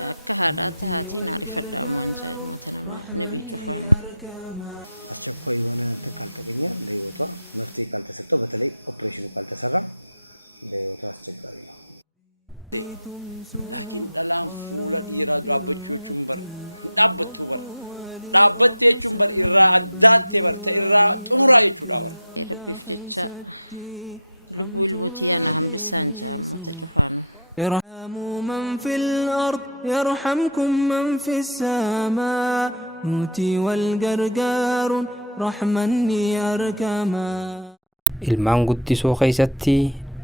كهذا تهاتي نعرف الدعوان زاد مثلا نبي جفان አስቸኳይ የሆነ እንትን ካልተገኘ ለህይወቷ መፍትሄ ካልተሰጠው በተለይ ኦፕሬሽኑ ካልተሰራ ለህይወቷ አስቸጋሪ ነው لكن دلان فولا يراد رابچو چمبر دابتو بر دابته چمبر ارادات بر تيرا طمرا يچوداور ربي فجچا لبو الوتيانا هم بسانجا متجفانو ارحموا من في الأرض يرحمكم من في السماء موتي والغرغار رحمني أركما ilmaan guddisoo keessatti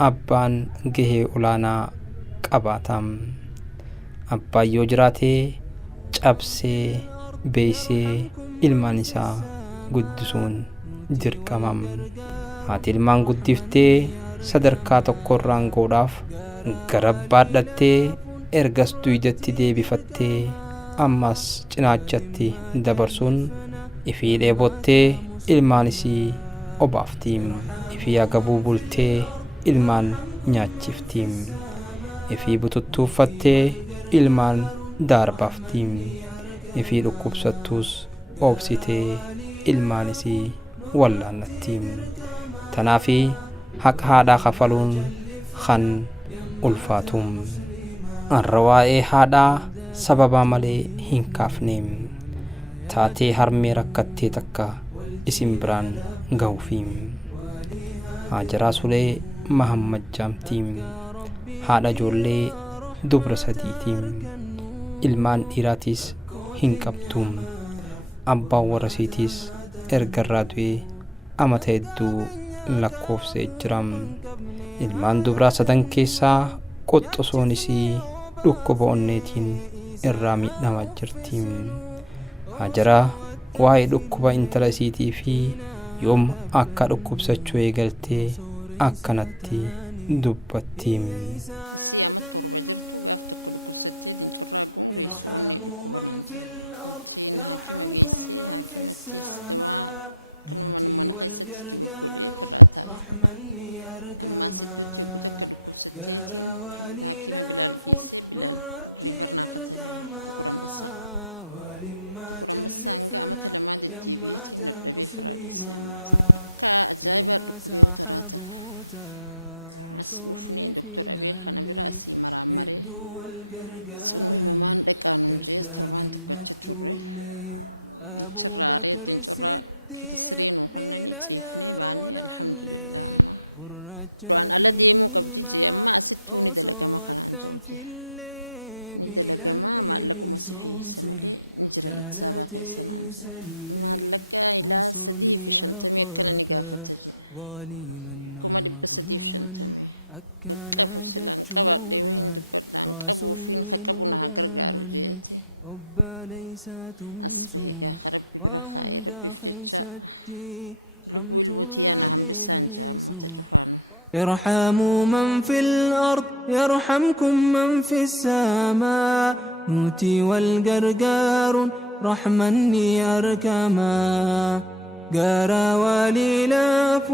abbaan gahee olaanaa qabaatam abbaan yoo jiraate cabsee beeysee ilmaan isaa guddisuun dirqamam haati ilmaan guddiftee sadarkaa tokkorraan godhaaf garabbaadhattee ergas duydatti deebifattee ammas cinaachatti dabarsuun ifii dheebottee ilmaan isii obaaftiim ifii agabuu bultee ilmaan nyaachiftiim ifii bututtuuffattee ilmaan daarbaaftiim ifii dhukkubsattuus obsitee ilmaan isii wallaannattiim tanaafi haqa haadhaa kafaluun kan ulfaatum arrawaa'ee haadhaa sababa malee hin kaafneem taatee harmee rakkattee takka isin biraan gahuufiim Hajaraa Sulee Mahammad Jaamtiim haadha ijoollee dubra sadiitiim ilmaan dhiiraatis hin qabtuum abbaan warrasiitis ergarraa du'ee amata hedduu lakkoofsee jiram ilmaan dubraa sadan keessaa qoxxosoon isii dhukkuba onneetiin irraa miidhamaa jirtiim Hajaraa waa'ee dhukkuba intala isiitii fi yoom akka dhukkubsachuu eegaltee akkanatti dubbattiim si amat torba jirtu gaaf tokko dhukkubsattee dincurraa gungeessu onnee dhukkubanaan jira achiin haakima geessee haakimattis dawaa kanuma mana keessatti itti goggodhee firraa taa'e ammaa sidduutti yogguu takka dhukkubsatteetiin haakima Bilaal geessee Bilaal riivar naa katabe Tuquranbassaa hanga amata lamaa deddeebi'eetiin dadhabee firraa dhiisee ammaas akka ajaa'ibaa dhukkubee utaraatan as dhufnee Dr. Abeel kana bira asii maraammaree tsunuu himamaan dhaqaanuun jees torbaan tokko achi turre achirraa aree dincurraa kita sireenuu kannanii ciifnee baanee alhamdulillah amma duraan ala deemuu qabdi jee amma asittuu ni dalagama kanaan jawte ni dalagama maallaquma si feessa malee ni jira Addisabaa keessa naan jee maallaqa ilaa 350 akkana ni gaafata jee kuma 350 qabu silaan qabadhee wahin dubbadhaan qabuu fiin qabu na gargaaru jeeti asbahe gaa rabbi bira khaayee rabbiif jecha lubbuu ilmootiyyaana hambisaan jaamma tacufaanu ارحموا من في الأرض يرحمكم من في السماء موتي والغرغار رحمني أركما قارا وليلاف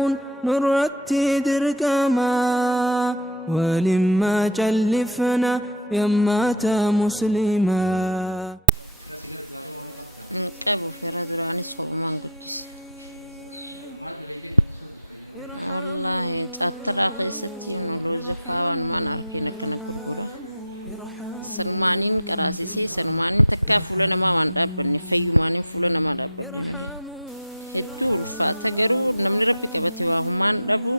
نرتي دركما ولما جلفنا يماتا مسلما نقابو في ردراني صوب من قدس والله أترى قيستي ونلو زفاوان ما ناركينا كنا قرقورا سنمانين كراسيسي سنمانين تكافلنا ما دابني فيومانين فلنا ما دابني ملي hedduu ulfaata garuu namni rabbi qabate waa humaan dhabu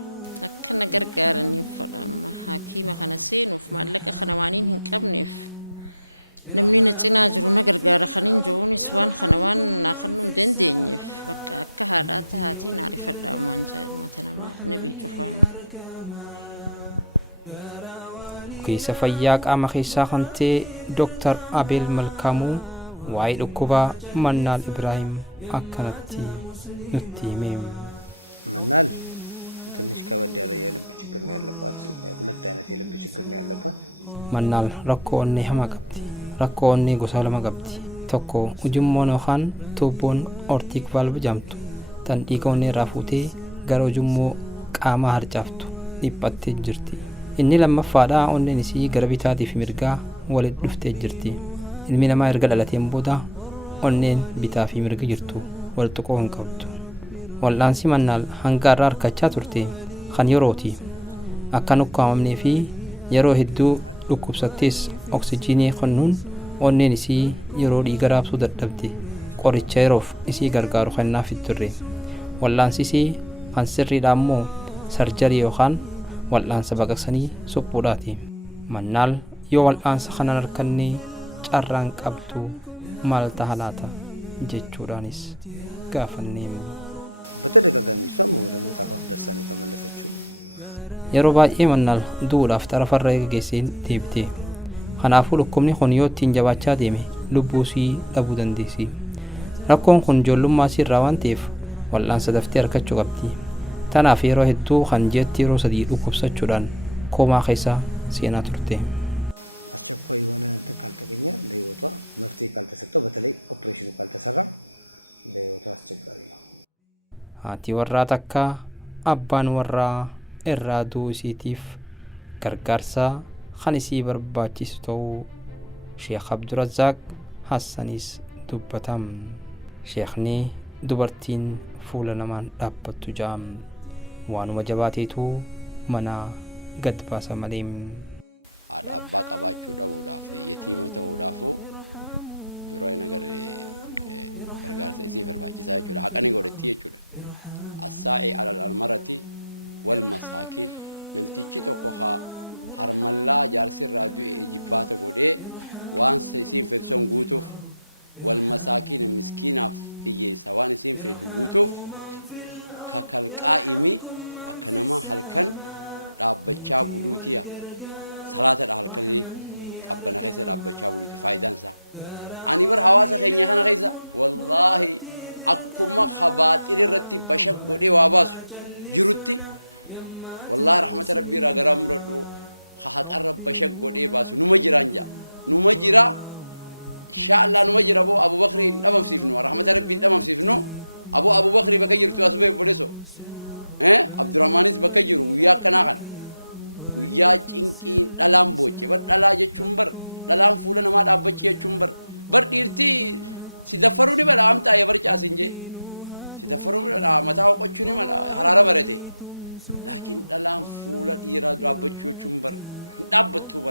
akkana gargaaraniin fadhaama hakiima kana seenuuf maallaqa kana waaniin hin qabneef namni na cinaa jiru na gargaara kaniin joonis waan kana waan naa kannuu dandeenyeef bakka akka haadhaa tahaatii naarifadhaa waan jaa'ilmata namaa nabii cufaan keessa fayyaa qaama keessaa kan ta'e Dr. Abeel Malkaamuu waa'ee dhukkuba Mannaal Ibraahim akkanatti nutti himeem መናል ትንሽ ከበድ ያለ የልብ ችግር ነው ያለባት ሁለት አይነት የልብ ችግር ነው ያለባት Mannaal rakkoo onnee hamaa qabdi rakkoo onnee gosa lama qabdi tokko ujummoon yookaan tuubboon ortiik valve jedhamtu tan dhiiga onnee irraa fuutee gara ujummoo qaamaa harcaaftu dhiphattee jirti inni lammaffaadhaa onneen isii gara bitaatii fi mirgaa walit dhuftee jirti. Ilmi namaa erga dhalateen booda onneen bitaa fi mirga jirtu wal tuquu hin qabdu. Wal'aansi mannaal hanga irraa harkachaa turte kan yerooti. Akka nukkaamamnee fi yeroo hedduu dhukkubsattees oksijiinii kennuun onneen isii yeroo dhiiga raabsuu dadhabde qoricha yeroof isii gargaaru kennaaf turre. Wal'aansi isii kan sirriidha immoo sarjarii yookaan wal'aansa baqaqsanii suphuudhaati. Mannaal yoo wal'aansa kanan harkannee carraan qabdu maal ta'a laata jechuudhaanis gaafannee በተደጋጋሚ እሷም ወደ ሞት አፋፍ ደርሳ ነው የተመለሰችው። yeroo baay'ee mannaal du'uudhaaf xarafarra geesseen deebite. Kanaafuu dhukkubni kun yoo ittiin jabaachaa deeme lubbuu isii dhabuu dandeessi. Rakkoon kun ijoollummaa isii irraa waan ta'eef wal'aansa daftee harkachuu qabdi. Tanaaf yeroo hedduu kan jeetti yeroo 3 dhukkubsachuudhaan koomaa keessa seenaa turte. አስቸኳይ የሆነ እንትን ካልተገኘ ለህይወቷ መፍትሄ ካልተሰጠው በተለይ ኦፕሬሽኑ ካልተሰራ ለህይወቷ አስቸጋሪ ነው። Haati warraa takka abbaan warraa irraa du'uu isiitiif gargaarsa kan isii barbaachisu ta'uu Sheekh Abdurazaaq Hassaniis dubbatam. Sheekni dubartiin fuula namaan dhaabbattu jaam waanuma jabaateetu mana gad baasa malee. Haadha abbaa qabaachuu dhabuudhaaf yatiima ta'uudhaafuu yeroo inni gargaarsa isii barbaachisaa jechuudha. Haqani godhetti jechuudha. Assaa'ee almarati wal masaakiin namtichi tokko harmallaa jaarsirraa du'e jibbaata godhee waan isiin feetu son guutuuf wal masaakiin miskiinaaf hiyyeessa waan isiin feetu guutuuf kakalqaa'imi akka nama halkan dhaabbachaa buluutiya salaatadha halkanii qabbana keessa dhaabbachaa buluuti faayidaan isaa. Ani bar hawaasa keenya kana keessa wallaahi akkuma khabaaxin irratti bashak godhee waa baasu jirutti wallaahi rahmata rabbii irraa garaa muradhu haqarra bashak godhee baasu numa jiraan jaa numa jira inshallah numa jira boo Abu Bakri hin dhabamsiifnu rahmata rabbii hin dhabamsiifnu Abu Bakri bakka jirtu asbee boleso Abdurrahmanis bakka jiru guyyaa akkanaa kan guyyaa cinqiin dhalaan booche bar dhalaa jechuun bar dhalaan fuula namaa dhaabbachi jechuun bar dhiirtii si daffaruu ni mala amtaa ya barcaasin je si daffaruu ni mala mataa hoqochuu ni mala haraara barate laakiin dhalaan fuula dhiiraa dhaabbachuu jechuun hin dhaabbattuu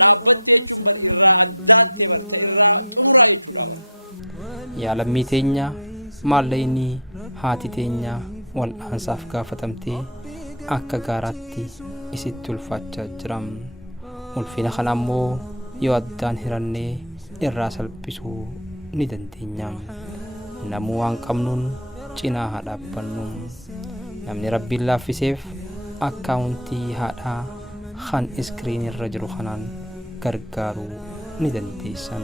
dhaabbattee jechuun irraa addaattee ta irraa xumuraa jechuudha yaa lammii teenya maallayni haati teenya wal'aansaaf gaafatamtee akka gaaraatti isitti ulfaachaa jiram. Ulfina kana ammoo yoo addaan hirannee irraa salphisuu ni dandeenya. Namuu waan qabnuun cinaa haa dhaabbannu. Namni rabbiin laaffiseef akkaawuntii haadhaa kan iskiriinii irra jiru kanaan gargaaruu ni dandeessan.